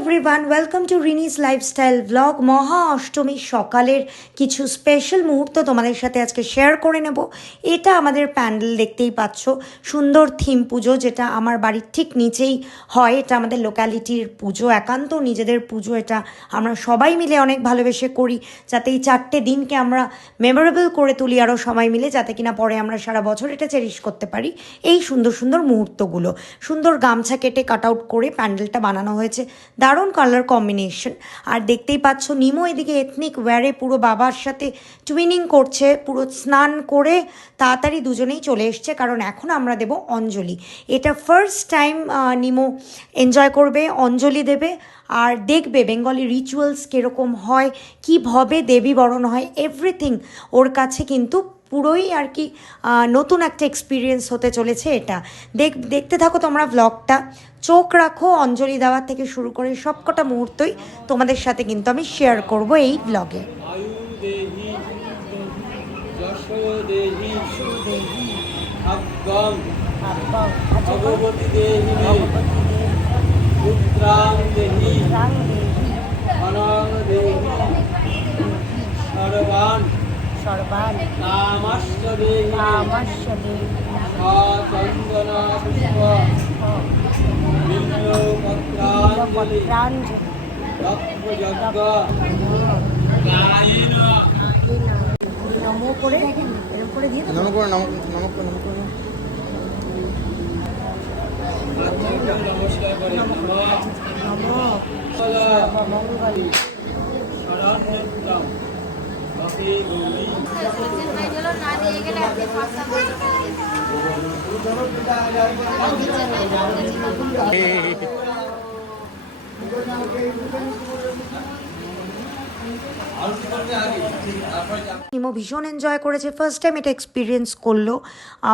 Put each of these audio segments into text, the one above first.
Everyone, welcome to Rini's lifestyle blog. মহা অষ্টমীর সকালের কিছু স্পেশাল মুহূর্ত তোমাদের সাথে আজকে শেয়ার করে নেব। এটা আমাদের প্যান্ডেল, দেখতেই পাচ্ছ, সুন্দর থিম পুজো, যেটা আমার বাড়ির ঠিক নিচেই হয়। এটা আমাদের লোক্যালিটির পুজো, একান্ত নিজেদের পুজো। এটা আমরা সবাই মিলে অনেক ভালোবেসে করি, যাতে এই 4টে দিনকে আমরা মেমোরেবল করে তুলি আরও সবাই মিলে, যাতে কিনা পরে আমরা সারা বছর এটা চেরিশ করতে পারি। এই সুন্দর সুন্দর মুহূর্তগুলো সুন্দর গামছা কেটে কাট আউট করে প্যান্ডেলটা বানানো হয়েছে, দারুণ কালার কম্বিনেশন। আর দেখতেই পাচ্ছ নিমো এদিকে এথনিক ওয়্যারে পুরো বাবার সাথে টুইনিং করছে, পুরো স্নান করে তাড়াতাড়ি দুজনেই চলে এসছে, কারণ এখন আমরা দেব অঞ্জলি। এটা ফার্স্ট টাইম নিমো এনজয় করবে, অঞ্জলি দেবে আর দেখবে বেঙ্গলি রিচুয়ালস কীরকম হয়, কীভাবে দেবী বরণ হয়, এভরিথিং ওর কাছে কিন্তু পুরোই আর কি নতুন একটা এক্সপিরিয়েন্স হতে চলেছে। এটা দেখতে থাকো তোমরা ব্লগটা, চোখ রাখো। অঞ্জলি দেওয়ার থেকে শুরু করে সবকটা মুহূর্তই তোমাদের সাথে কিন্তু আমি শেয়ার করব এই ব্লগে। সর্বান কামস্য দেহি চন্দনা পুষ্প বিল্বপত্রাঞ্জলি দক্ষযজ্ঞ গায়েন নমো করে এরকম করে দিয়ে দাও। নমো করে নমস্কার করে নমো সর্বমঙ্গলী শরণ্যম ভক্তি গৌরী না দিয়ে গেলে আপনি ফাঁসা নিমো ভীষণ এনজয় করেছে, ফার্স্ট টাইম এটা এক্সপিরিয়েন্স করলো।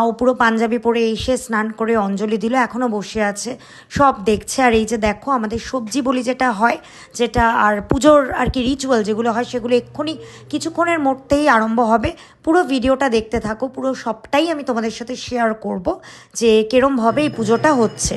ও পুরো পাঞ্জাবি পরে এসে স্নান করে অঞ্জলি দিল, এখনও বসে আছে, সব দেখছে। আর এই যে দেখো আমাদের সবজি বলি যেটা হয়, যেটা আর পুজোর আর কি রিচুয়াল যেগুলো হয়, সেগুলো এক্ষুনি কিছুক্ষণের মধ্যেই আরম্ভ হবে। পুরো ভিডিওটা দেখতে থাকো, পুরো সবটাই আমি তোমাদের সাথে শেয়ার করব যে কিরমভাবে এই পুজোটা হচ্ছে।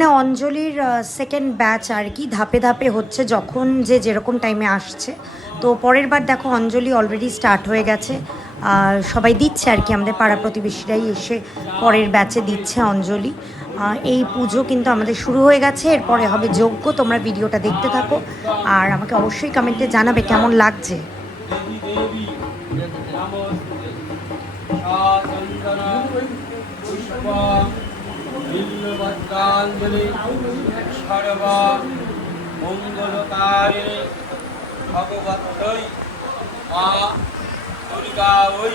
এখানে অঞ্জলির সেকেন্ড ব্যাচ আর কি, ধাপে ধাপে হচ্ছে, যখন যে যেরকম টাইমে আসছে। তো পরের বার দেখো অঞ্জলি অলরেডি স্টার্ট হয়ে গেছে, সবাই দিচ্ছে আর কি, আমাদের পাড়া প্রতিবেশীরাই এসে পরের ব্যাচে দিচ্ছে অঞ্জলি। এই পুজো কিন্তু আমাদের শুরু হয়ে গেছে, এরপরে হবে যজ্ঞ। তোমরা ভিডিওটা দেখতে থাকো আর আমাকে অবশ্যই কমেন্টে জানাবে কেমন লাগছে। দেবী নমস্তে শাসন্দন পুষ্প বিল্লপত্রাঞ্জলি সর্বা মঙ্গলকারিণী ভগবত্যৈ মা দুর্গাयै।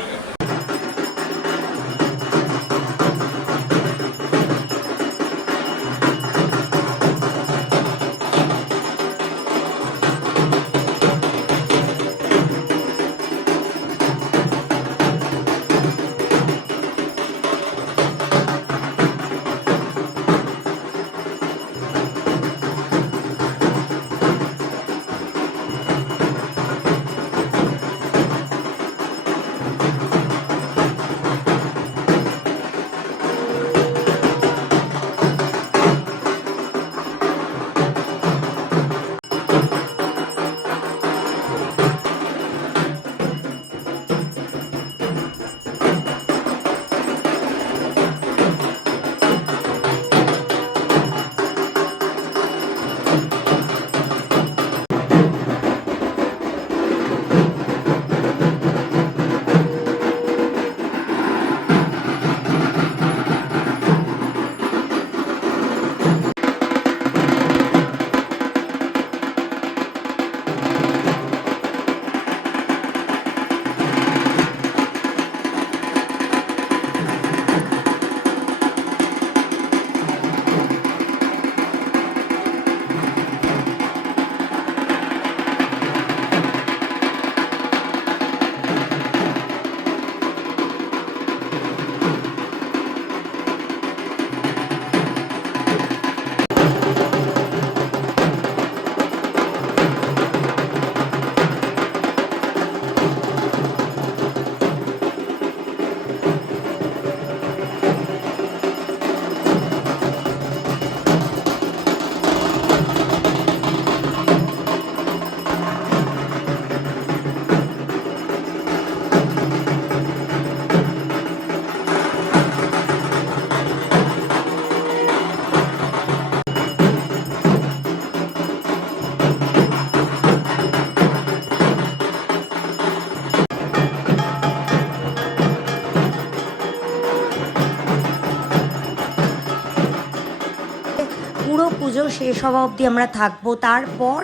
পুরো পুজো শেষ হওয়া অবধি আমরা থাকবো। তারপর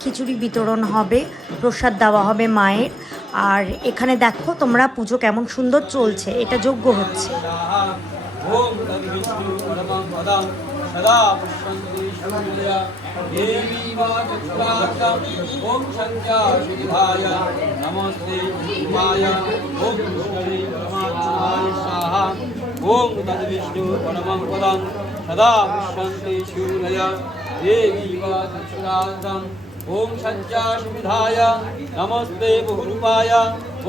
খিচুড়ি বিতরণ হবে, প্রসাদ দেওয়া হবে মায়ের। আর এখানে দেখো তোমরা পুজো কেমন সুন্দর চলছে, এটা যজ্ঞ হচ্ছে। ওম তদ্বিষ্ণু পরমং পদং সদা পুষ্পন্তি সূর্যয়া দেবী বাচক্রাসং ওম সঞ্জা সুধায় নমস্তে শিবায় ওম বিষ্ণুবে পরমাত্মায় স্বাহা। ওম তদ্বিষ্ণু পরমং পদং সদা পুষ্পন্তি সূর্যয়া দেবী বাচক্রাসং ওম সঞ্জা সুধায় নমস্তে বহুরূপায়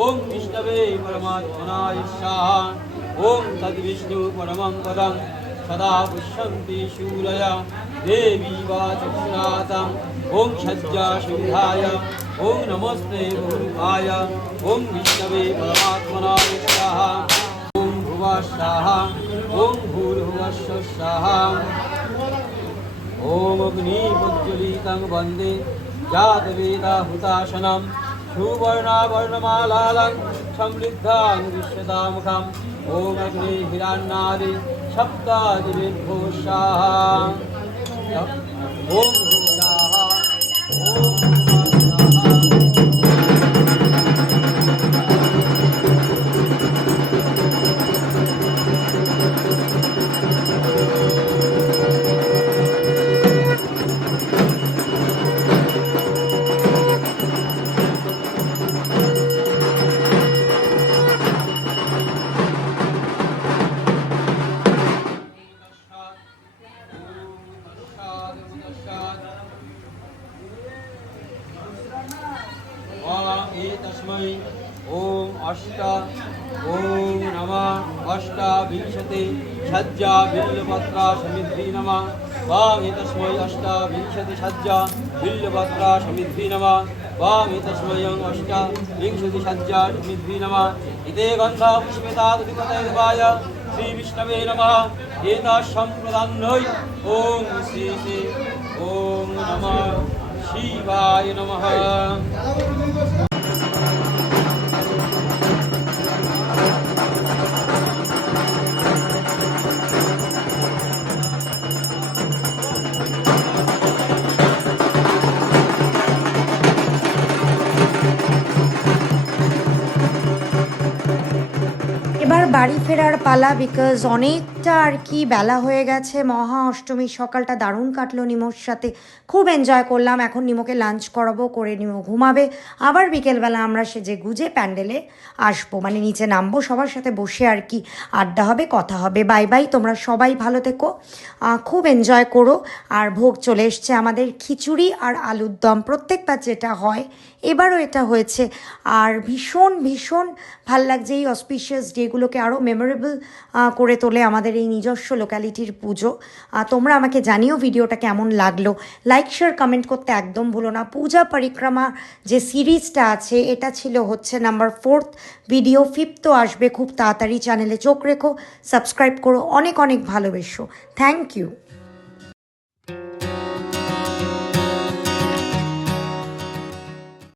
ওম বিষ্ণুবে পরমাত্মায় স্বাহা। ওম তদ্বিষ্ণু পরমং পদং সদা পুষ্পন্তি শূরয়া দেবী বাচক্রাসং ওম সজ্জা সুধায় ওম নমস্তে বহুরূপায় ওম বিষ্ণবে পরমাত্মনায় স্বাহা। ওম ভুবঃ স্বাহা ওম ভূর্ভুবঃ স্বাহা। ওম অগ্নিপ্রজ্বলিतं বন্দে জাতবেদা হুতাশনম সুবর্ণাবর্ণমালালং সমৃদ্ধাং দৃশ্যতামুখম। ওম অগ্নি হিরণ্যাদি সপ্তাদিভ্যো স্বাহা। ওম স্বাহা ওম স্বাহা। तस्मै ओम अष्ट ओम नमः अष्टाविंशति सज्जा बिल्वपत्रा समिद्धि नमः वां एतस्मै अष्टाविंशतिसज्जा बिल्वपत्रा समिद्भि नमः वां एतस्मै अष्टाविंशतिसज्जा समिद्भि नमः इते गन्धा पुष्पितादधिपतैर्वाय श्रीविष्णवे नमः एतासम्प्रदान्यै ॐ श्री श्री ॐ नमः शिवाय नमः। এবার বাড়ি ফেরার পালা, বিকজ অনেকটা আর কি বেলা হয়ে গেছে। মহা অষ্টমীর সকালটা দারুণ কাটলো নিমোর সাথে, খুব এনজয় করলাম। এখন নিমোকে লাঞ্চ করাবো, করে নিমো ঘুমাবে। আবার বিকেলবেলা আমরা সেজে গুজে প্যান্ডেলে আসবো, মানে নিচে নামবো, সবার সাথে বসে আর কি আড্ডা হবে, কথা হবে। বাই বাই, তোমরা সবাই ভালো থেকো, খুব এনজয় করো। আর ভোগ চলে এসছে আমাদের, খিচুড়ি আর আলুর দম, প্রত্যেকবার যেটা হয় এবারও এটা হয়েছে। আর ভীষণ ভীষণ ভাল লাগছে এই অসপিশিয়াস ডেগুলোকে আরও মেমোরেবল করে তোলে আমাদের এই নিজস্ব লোক্যালিটির পুজো। তোমরা আমাকে জানিও ভিডিওটা কেমন লাগলো, লাইক শেয়ার কমেন্ট করতে একদম ভুলো না। পূজা পরিক্রমা যে সিরিজটা আছে, এটা ছিল হচ্ছে নাম্বার 4th ভিডিও, 5th আসবে খুব তাড়াতাড়ি। চ্যানেলে চোখ রেখো, সাবস্ক্রাইব করো, অনেক অনেক ভালোবেসো। Thank you.